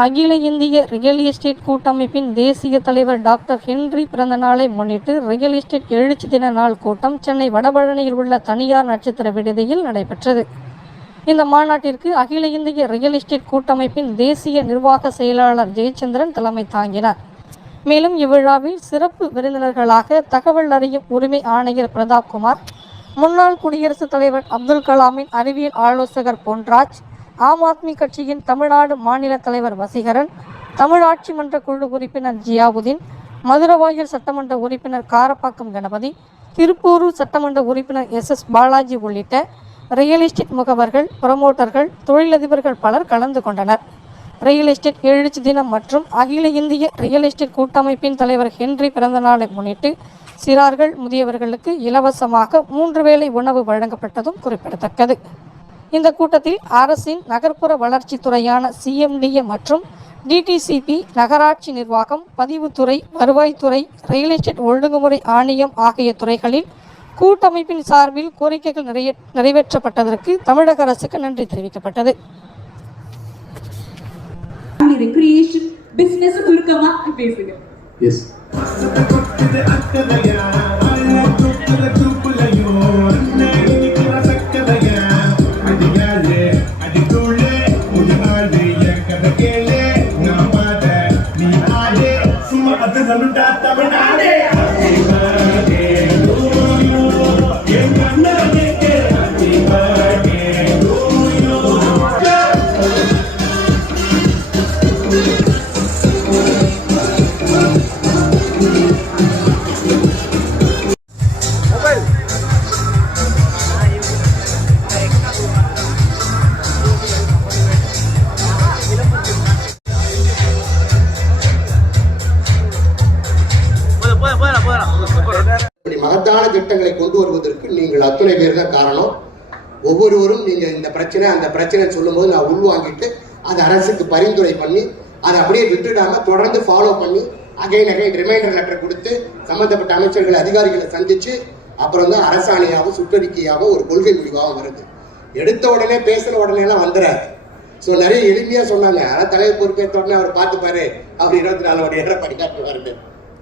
அகில இந்திய real estate கூட்டமைப்பின் தேசிய தலைவர் டாக்டர் ஹென்றி பிறந்த நாளை முன்னிட்டு ரியல் எஸ்டேட் எழுச்சி தின நாள் கூட்டம் சென்னை வடபழனியில் உள்ள தனியார் நட்சத்திர விடுதியில் நடைபெற்றது. இந்த மாநாட்டிற்கு அகில இந்திய ரியல் எஸ்டேட் கூட்டமைப்பின் தேசிய நிர்வாக செயலாளர் ஜெயச்சந்திரன் தலைமை தாங்கினார். மேலும் இவ்விழாவில் சிறப்பு விருந்தினர்களாக தகவல் அறியும் உரிமை ஆணையர் பிரதாப்குமார் முன்னாள் குடியரசுத் தலைவர் அப்துல் கலாமின் அறிவியல் ஆலோசகர் பொன்ராஜ் ஆம் ஆத்மி கட்சியின் தமிழ்நாடு மாநில தலைவர் வசீகரன் தமிழாட்சி மன்ற குழு உறுப்பினர் ஜியாவுதீன் மதுரவாயல் சட்டமன்ற உறுப்பினர் காரப்பாக்கம் கணபதி திருப்பூரூர் சட்டமன்ற உறுப்பினர் எஸ் எஸ் பாலாஜி உள்ளிட்ட ரியல் எஸ்டேட் முகவர்கள் புரமோட்டர்கள் தொழிலதிபர்கள் பலர் கலந்து கொண்டனர். ரியல் எஸ்டேட் எழுச்சி தினம் மற்றும் அகில இந்திய ரியல் எஸ்டேட் கூட்டமைப்பின் தலைவர் ஹென்றி பிறந்தநாளை முன்னிட்டு சிறார்கள் முதியவர்களுக்கு இலவசமாக மூன்று வேளை உணவு வழங்கப்பட்டதும் குறிப்பிடத்தக்கது. இந்த கூட்டத்தில் அரசின் நகர்ப்புற வளர்ச்சித் துறையான சிஎம்டிஏ மற்றும் டிடிசிபி நகராட்சி நிர்வாகம் பதிவுத்துறை வருவாய்த்துறை ரியல் எஸ்டேட் ஒழுங்குமுறை ஆணையம் ஆகிய துறைகளில் கூட்டமைப்பின் சார்பில் கோரிக்கைகள் நிறைய நிறைவேற்றப்பட்டதற்கு தமிழக அரசுக்கு நன்றி தெரிவிக்கப்பட்டது. பிசினஸ் சுருக்கமா பேசுங்க. சட்டங்களை கொண்டு வருவதற்கு நீங்கள் அத்துணை பேர் தான் காரணம். ஒவ்வொருவரும் நீங்க இந்த பிரச்சனை அந்த பிரச்சனை சொல்லும்போது நான் உள்வாங்கிட்டு அது அரசுக்கு பரிந்துரை பண்ணி அதை அப்படியே விட்டுடாம தொடர்ந்து ஃபாலோ பண்ணி அகைன் அகைன் ரிமைண்டர் லெட்டர் கொடுத்து சம்மந்தப்பட்ட அமைச்சர்கள் அதிகாரிகளை சந்திச்சு அப்புறம் தான் அரசாணையாகவும் சுற்றறிக்கையாகவும் ஒரு கொள்கை முடிவாகவும் வருது. எடுத்த உடனே பேசின உடனே எல்லாம் வந்துடாது ஸோ நிறைய எளிமையாக சொன்னாங்க. ஆனால் தலைவர் பொறுப்பேற்ற உடனே அவர் பார்த்துப்பாரு அவர் இருபத்தி நாலு மணி நேரம் படிக்காட்டுவாருன்னு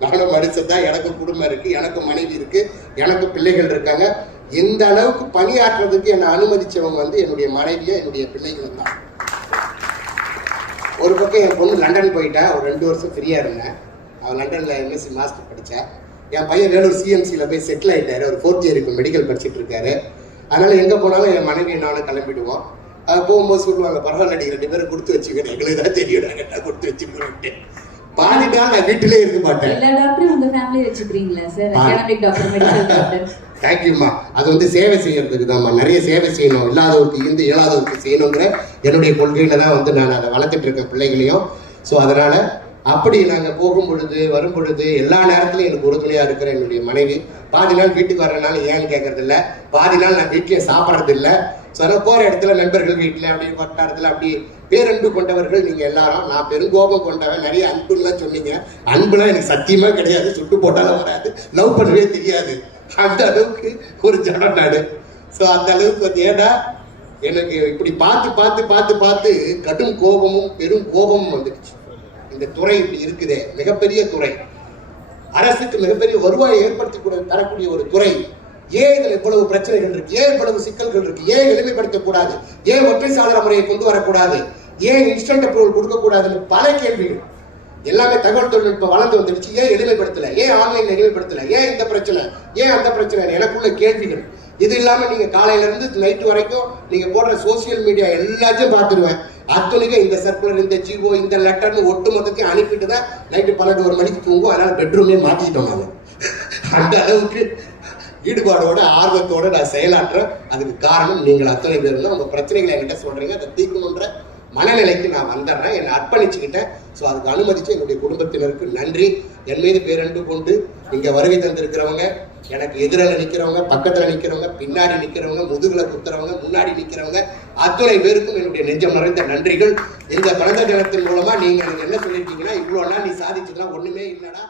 நானும் மனுஷன் தான் எனக்கு குடும்பம் இருக்கு எனக்கு மனைவி இருக்கு எனக்கு பிள்ளைகள் இருக்காங்க. இந்த அளவுக்கு பணியாற்றுறதுக்கு என்னை அனுமதிச்சவங்க வந்து என்னுடைய மனைவியை என்னுடைய பிள்ளைகளும் தான். ஒரு பக்கம் என் பொண்ணு லண்டன் போயிட்டா ஒரு ரெண்டு வருஷம் ஃப்ரீயா இருந்தேன். அவன் லண்டன்ல எம்எஸ்சி மாஸ்டர் படித்தேன் என் பையன் வேலூர் சிஎம்சியில் போய் செட்டில் ஆயிட்டாரு ஒரு ஃபோர்த் இயர் இப்போ மெடிக்கல் படிச்சுட்டு இருக்காரு. அதனால எங்க போனாலும் என் மனைவி நானும் கிளம்பிடுவோம். அது போகும்போது சொல்லுவாங்க பரவாயில்ல ரெண்டு பேரும் கொடுத்து வச்சுக்கிறேன் எங்களுக்கு தான் தெரியும் நான் கொடுத்து வச்சுக்கிறேன் பாதி நாள் நான் வீட்டிலே இருக்க மாட்டேன். எல்லா டாக்டரும் உங்க ஃபேமிலி வச்சுக்கிறீங்களா சார் ஆ. அகாடமிக் டாக்டர் மெடிக்கல் டாக்டர் தேங்க்யூம்மா அது வந்து சேவை செய்யறதுக்கு தான்மா நிறைய சேவை செய்யணும். இல்லாதவருக்கு இருந்து இயலாதவருக்கு செய்யணுங்கிற என்னுடைய கொள்கையில தான் வந்து நான் அதை வளர்த்துட்டு இருக்கேன் பிள்ளைகளையும். ஸோ அதனால அப்படி நாங்கள் போகும் பொழுது வரும் பொழுது எல்லா நேரத்துலையும் எனக்கு உறுதுணையாக இருக்கிற என்னுடைய மனைவி பாதி நாள் வீட்டுக்கு வர்றதுனால ஏன்னு கேட்கறது இல்ல பாதி நாள் நான் வீட்டிலே சாப்பிட்றது இல்லை ஸோ அதனால் போகிற இடத்துல நண்பர்கள் வீட்டில் அப்படி வட்டாரத்தில் அப்படி பேரன்பு கொண்டவர்கள் நீங்கள் எல்லாரும். நான் பெருங்கோபம் கொண்டவன். நிறைய அன்புலாம் சொன்னீங்க. அன்புலாம் எனக்கு சத்தியமாக கிடையாது. சுட்டு போட்டாலும் வராது. லவ் பண்ணவே தெரியாது. அந்த அளவுக்கு ஒரு ஜடம் நாடு ஸோ அந்த அளவுக்கு வந்து ஏன்னா எனக்கு இப்படி பார்த்து பார்த்து பார்த்து பார்த்து கடும் கோபமும் பெரும் கோபமும் வந்துடுச்சு. இந்த துறை இப்படி இருக்குதே. மிகப்பெரிய துறை. அரசுக்கு மிகப்பெரிய வருவாயை ஏற்படுத்தி கூட தரக்கூடிய ஒரு துறை. ஏன் இதில் இவ்வளவு பிரச்சனைகள் இருக்கு? ஏன் இவ்வளவு சிக்கல்கள் இருக்கு? ஏன் எளிமைப்படுத்தக்கூடாது? ஏன் ஒற்றை சாளர முறையை கொண்டு வரக்கூடாது? ஏன் இன்ஸ்டன்ட் அப்ரூவல் கொடுக்கக்கூடாதுன்னு பல கேள்விகள். எல்லாமே தகவல் தொழில்நுட்பம் வளர்ந்து வந்துடுச்சு. ஏன் எளிமைப்படுத்தல? ஏன் ஆன்லைன்ல எளிமைப்படுத்தல? ஏன் இந்த பிரச்சனை? ஏன் அந்த பிரச்சனை? எனக்குள்ள கேள்விகள். இது இல்லாம நீங்க காலையில இருந்து நைட் வரைக்கும் நீங்க போடுற சோசியல் மீடியா எல்லாத்தையும் பார்த்துருவேன் அத்தனைக்கும் இந்த சர்க்குலர் இந்த ஜிஓ இந்த லெட்டர்னு ஒட்டு மொத்தத்தையும் அனுப்பிட்டு தான் நைட்டு பன்னெண்டு ஒரு மணிக்கு தூங்கும் அதனால பெட்ரூமே மாத்திட்டோம் நாங்க அந்த அளவுக்கு ஈடுபாடோட ஆர்வத்தோட நான் செயலாற்றுறேன். அதுக்கு காரணம் நீங்கள் அத்தனை பேர் உங்க பிரச்சனைகளை என்கிட்ட சொல்றீங்க. அதை தீர்க்கணுன்ற மனநிலைக்கு நான் வந்துடுறேன் என்னை அர்ப்பணிச்சுக்கிட்டேன் ஸோ அதுக்கு அனுமதிச்சு என்னுடைய குடும்பத்தினருக்கு நன்றி. என் மீது பேரன்பு கொண்டு இங்கே வருகை தந்திருக்கிறவங்க எனக்கு எதிரில் நிற்கிறவங்க பக்கத்தில் நிற்கிறவங்க பின்னாடி நிற்கிறவங்க முதுகில் குத்துறவங்க முன்னாடி நிற்கிறவங்க அத்துணை பேருக்கும் என்னுடைய நெஞ்சம் நிறைந்த நன்றிகள். இந்த பிறந்த தினத்தின் மூலமாக நீங்கள் எனக்கு என்ன சொல்லியிருக்கீங்கன்னா இவ்வளோ நாள் நீ சாதிச்சதுலாம் ஒன்றுமே இல்லைடா.